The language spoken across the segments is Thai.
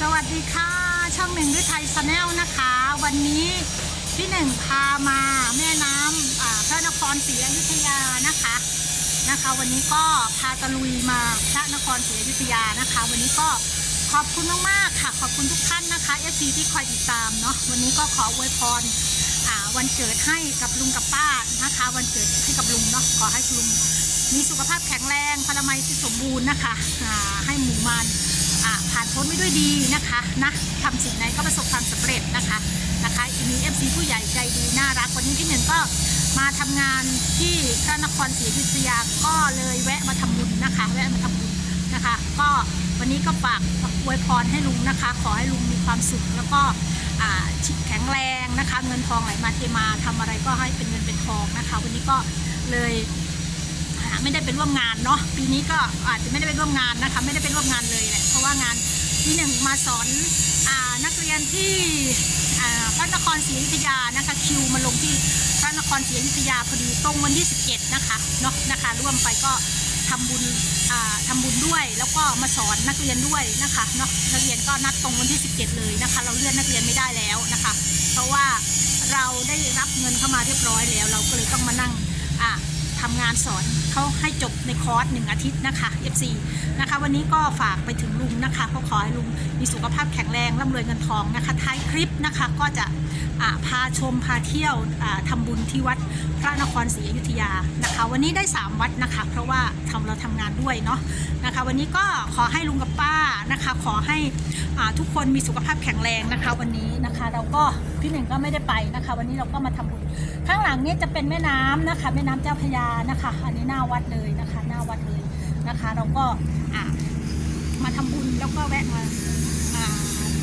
สวัสดีค่ะ ช่องหนึ่งด้วยไทยชาแนลนะคะ วันนี้พี่หนึ่งพามาแม่น้ำอ่าพระนครศรีอยุธยานะคะนะคะ วันนี้ก็พาตะลุยมาพระนครศรีอยุธยานะคะ วันนี้ก็ขอบคุณมากๆค่ะ ขอบคุณทุกท่านนะคะเอซีที่คอยติดตามเนาะวันนี้ก็ขออวยพรอ่าวันเกิดให้กับลุงกับป้านะคะ วันเกิดให้กับลุงเนาะขอให้ลุงมีสุขภาพแข็งแรงพลไมัยที่สมบูรณ์นะคะอ่าให้หมู่มาน ผ่านพ้นไปด้วยดีนะคะนะทำสิ่งไหนก็ประสบความสำเร็จนะคะนะคะมีเอฟซีผู้ใหญ่ใจดีน่ารักวันนี้พี่หนึ่งก็มาทำงานที่พระนครศรีอยุธยาก็เลยแวะมาทำบุญนะคะ แวะมาทำบุญนะคะ ก็วันนี้ก็ฝากอวยพรให้ลุงนะคะ ขอให้ลุงมีความสุขแล้วก็แข็งแรงนะคะ เงินทองไหลมาเทมาทำอะไรก็ให้เป็นเงินเป็นทองนะคะ วันนี้ก็เลย ไม่ได้ไปร่วมงานเนาะปีนี้ก็อาจจะไม่ได้ไปร่วมงานนะคะ ไม่ได้ไปร่วมงานเลยแหละเพราะว่างานที่หนึ่งมาสอนอนักเรียนที่พระนครศรีอยุธยานะคะคิวมาลงที่พระนครศรีอยุธยาพอดีตรงวันที่ 17 นะคะเนาะนะคะร่วมไปก็ทำบุญอ่าทำบุญด้วย แล้วก็มาสอนนักเรียนด้วยนะคะเนาะนักเรียนก็นัดตรงวันที่ 17 เลยนะคะ เราเลื่อนนักเรียนไม่ได้แล้วนะคะ เพราะว่าเราได้รับเงินเข้ามาเรียบร้อยแล้ว เราก็เลยต้องมานั่งอ่า ทำงานสอนเขาให้จบในคอร์สหนึ่งอาทิตย์นะคะ FC นะคะวันนี้ก็ฝากไปถึงลุงนะคะก็ขอให้ลุงมีสุขภาพแข็งแรงร่ำรวยเงินทองนะคะท้ายคลิปนะคะก็จะ พาชมพาเที่ยวอ่าทำบุญที่วัดพระนครศรีอยุธยานะคะ วันนี้ได้ 3 วัดนะคะ เพราะว่าทำเราทำงานด้วยเนาะนะคะ วันนี้ก็ขอให้ลุงกับป้านะคะ ขอให้ทุกคนมีสุขภาพแข็งแรงนะคะ วันนี้นะคะ เราก็พี่หนึ่งก็ไม่ได้ไปนะคะ วันนี้เราก็มาทำบุญข้างหลังนี้จะเป็นแม่น้ำนะคะ แม่น้ำเจ้าพยานะคะอันนี้หน้าวัดเลยนะคะ หน้าวัดเลยนะคะ เราก็มาทำบุญแล้วก็แวะมา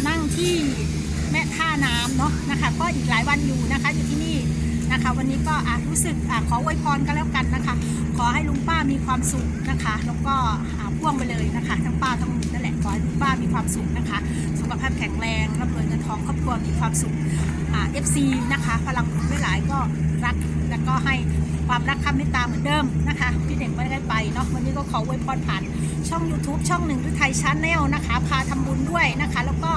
นั่งที่ แม่ท่าน้ำเนาะนะคะ ก็อีกหลายวันอยู่นะคะอยู่ที่นี่นะคะ วันนี้ก็อะรู้สึกอะขออวยพรกันแล้วกันนะคะ ขอให้ลุงป้ามีความสุขนะคะ แล้วก็อ่าพ่วงไปเลยนะคะ ทั้งป้าทั้งลุงนั่นแหละขอให้ลุงป้ามีความสุขนะคะ สุขภาพแข็งแรงร่ำรวยเงินทองครอบครัวมีความสุขเอฟซีนะคะ พลังไม่หลายก็รักแล้วก็ให้ความรักคำเมตตาเหมือนเดิมนะคะพี่เด่งไม่ได้ไปเนาะวันนี้ก็ขออวยพรผ่านช่อง YouTube ช่องหนึ่งด้วยไทยชาแนลนะคะ พาทำบุญด้วยนะคะ แล้วก็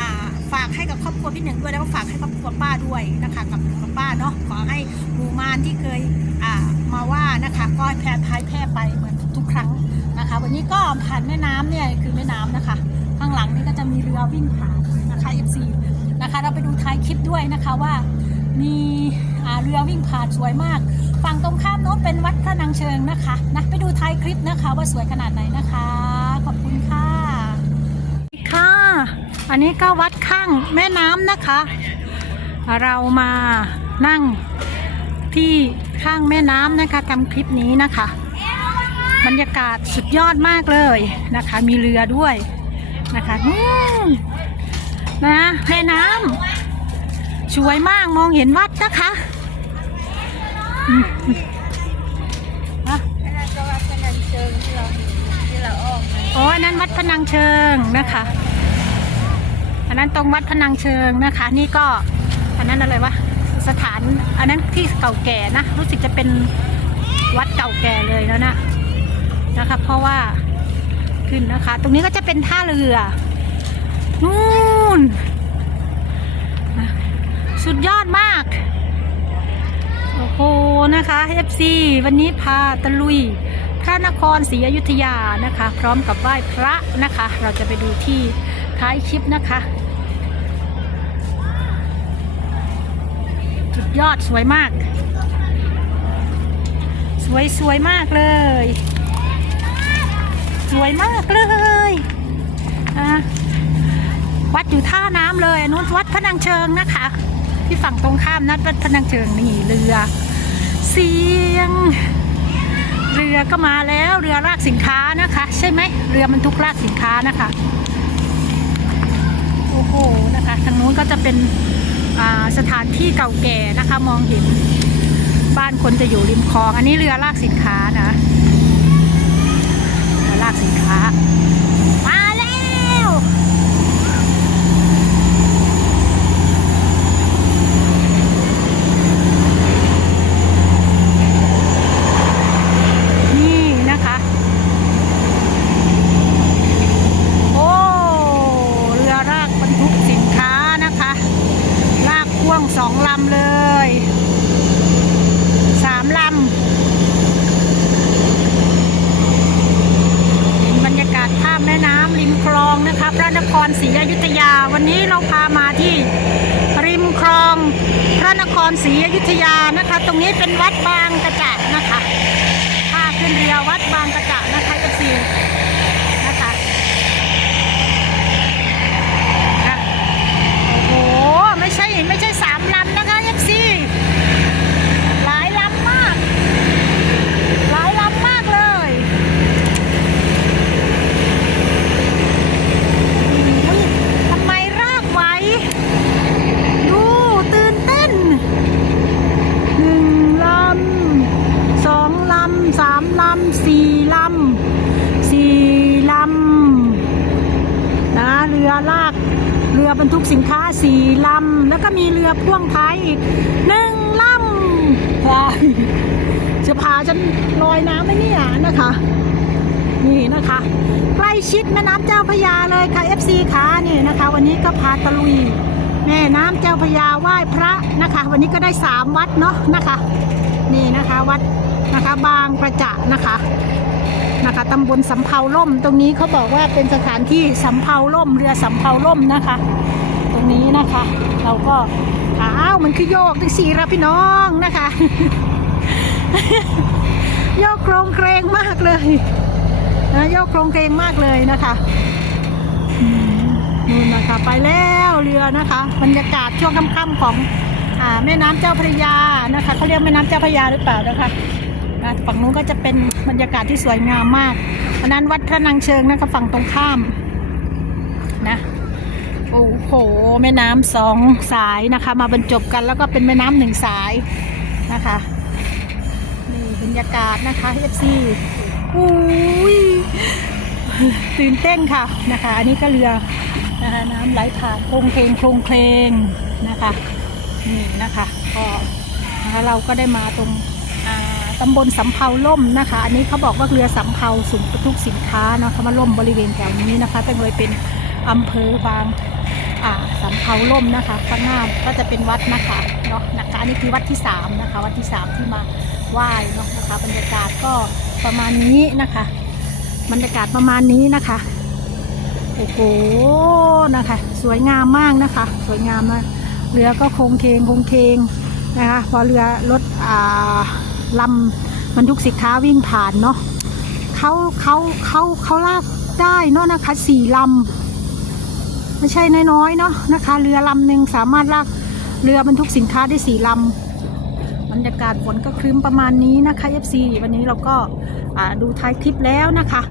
อ่า ฝากให้กับครอบครัวพี่หนึ่งด้วยแล้วก็ฝากให้ครอบครัวป้าด้วยนะคะ กับกับป้าเนาะขอให้หมู่มารที่เคยอ่ามาว่านะคะก็แพร่พายแพร่ไปเหมือนทุกครั้งนะคะ วันนี้ก็ผ่านแม่น้ำเนี่ยคือแม่น้ำนะคะ ข้างหลังนี่ก็จะมีเรือวิ่งผ่านนะคะ FC นะคะเราไปดูท้ายคลิปด้วยนะคะว่ามีอ่าเรือวิ่งผ่านสวยมากฝั่งตรงข้ามโน้นเป็นวัดพระนางเชิงนะคะนะไปดูท้ายคลิปนะคะว่าสวยขนาดไหนนะคะ ขอบคุณค่ะค่ะ อันนี้ก็วัด ข้างแม่น้ำนะคะ เรามานั่งที่ข้างแม่น้ำนะคะทำคลิปนี้นะคะ บรรยากาศสุดยอดมากเลยนะคะ มีเรือด้วยนะคะนู่นะแม่น้ำสวยมากมองเห็นวัดนะคะโอ้อันนั้นวัดพนังเชิงนะคะ นนั้นตรงวัดพนังเชิงนะคะ นี่ก็อันนั้นอะไรวะสถาน อันนั้นที่เก่าแก่นะ รู้สึกจะเป็นวัดเก่าแก่เลยแล้วนะนะคะ เพราะว่าขึ้นนะคะ ตรงนี้ก็จะเป็นท่าเรือนู่นสุดยอดมาก โอ้โหนะคะ FC วันนี้พาตะลุยพระนครศรีอยุธยานะคะ พร้อมกับไหว้พระนะคะ เราจะไปดูที่ท้ายคลิปนะคะ ยอดสวยมาก สวยสวยมากเลย สวยมากเลยวัดอยู่ท่าน้ำเลยนู้นวัดพระนางเชิงนะคะ ที่ฝั่งตรงข้ามนัดวัดพระนางเชิงนี่เรือ เสียง เรือก็มาแล้วเรือลากสินค้านะคะ ใช่ไหมเรือบรรทุกลากสินค้านะคะโอ้โหนะคะทางนู้นก็จะเป็น สถานที่เก่าแก่นะคะมองเห็นบ้านคนจะอยู่ริมคลอง อันนี้เรือลากสินค้านะลากสินค้า มาแล้ว นี่นะคะ โอ้ เรือ ลำเลยสามลำเห็นบรรยากาศข้ามแม่น้ำริมคลองนะ ครศรีอยุธยา วันนี้เราพามาที่ริมคลองพระนครศรีอยุธยานะคะ ตรงนี้เป็นวัดบางกระจ่าขึ้นเรือวัดบางกระจะนะคะเอฟซีนะคะนะ โอ้โห ไม่ใช่ ไม่ใช่สามลำนะคะเอฟซีหลายลำมาก หลายลำมากเลยอุ๊ยทำไมรากไหวดูตื่นเต้นหนึ่งลำสองลำสามลำสี่ลำสี่ลำนะเรือลากเรือบรรทุกสินค้าสี่ลำแล้วก็มีเรือพ่วงท้ายอีกหนึ่งลำว้ายจะพาฉันลอยน้ำไหมเนี่ยนะคะนี่นะคะใกล้ชิดแม่น้ำเจ้าพระยาเลยค่ะ FC ค่ะนี่นะคะ วันนี้ก็พาตะลุยแม่น้ำเจ้าพระยาไหว้พระนะคะ วันนี้ก็ได้สามวัดเนาะนะคะ นี่นะคะ วัด นะคะ บางประจะนะคะนะคะตำบลสำเภาล่ม ตรงนี้เขาบอกว่าเป็นสถานที่สำเภาล่ม เรือสำเภาล่มนะคะ ตรงนี้นะคะ เราก็อ้าวมันคือโยกทั้งสี่รับพี่น้องนะคะ โยกโครงเกรงมากเลยนะโยกโครงเกรงมากเลยนะคะนู่นนะคะไปแล้วเรือนะคะบรรยากาศช่วงค่ำๆของอ่าแม่น้ำเจ้าพระยานะคะเขาเรียกแม่น้ำเจ้าพระยาหรือเปล่านะคะ นะฝั่งนู้นก็จะเป็นบรรยากาศที่สวยงามมากอันนั้นวัดพระนางเชิงนะคะฝั่งตรงข้ามนะโอ้โหแม่น้ำสองสายนะคะ มาบรรจบกันแล้วก็เป็นแม่น้ำหนึ่งสายนะคะนี่บรรยากาศนะคะเอฟซีอุ้ยตื่นเต้นค่ะนะคะ อันนี้ก็เรือนะคะน้ำไหลผ่านโครงเพลงโครงเพลงนะคะนี่นะคะก็นะคะเราก็ได้มาตรง ตำบลสำเภาล่มนะคะ อันนี้เขาบอกว่าเรือสำเภาสูงบรรทุกสินค้าเนาะเขามาล่มบริเวณแถวนี้นะคะตั้งเลยเป็นอำเภอบางอ่าสำเภาล่มนะคะข้างหน้าก็จะเป็นวัดนะคะเนาะนะคะอันนี้คือวัดที่สามนะคะวัดที่สามที่มาไหว้เนาะนะคะบรรยากาศก็ประมาณนี้นะคะ บรรยากาศประมาณนี้นะคะโอ้โหนะคะ สวยงามมากนะคะ สวยงามมากเรือก็คงเคงคงเคงนะคะ พอเรือรถอ่า ลำบรรทุกสินค้าวิ่งผ่านเนาะเขาเขาเขาเขาลากได้เนาะนะคะสี่ลำไม่ใช่น้อยๆเนาะนะคะ เรือลำหนึ่งสามารถลากเรือบรรทุกสินค้าได้สี่ลำบรรยากาศฝนก็ครึ้มประมาณนี้นะคะ FC วันนี้เราก็ดูท้ายคลิปแล้วนะคะ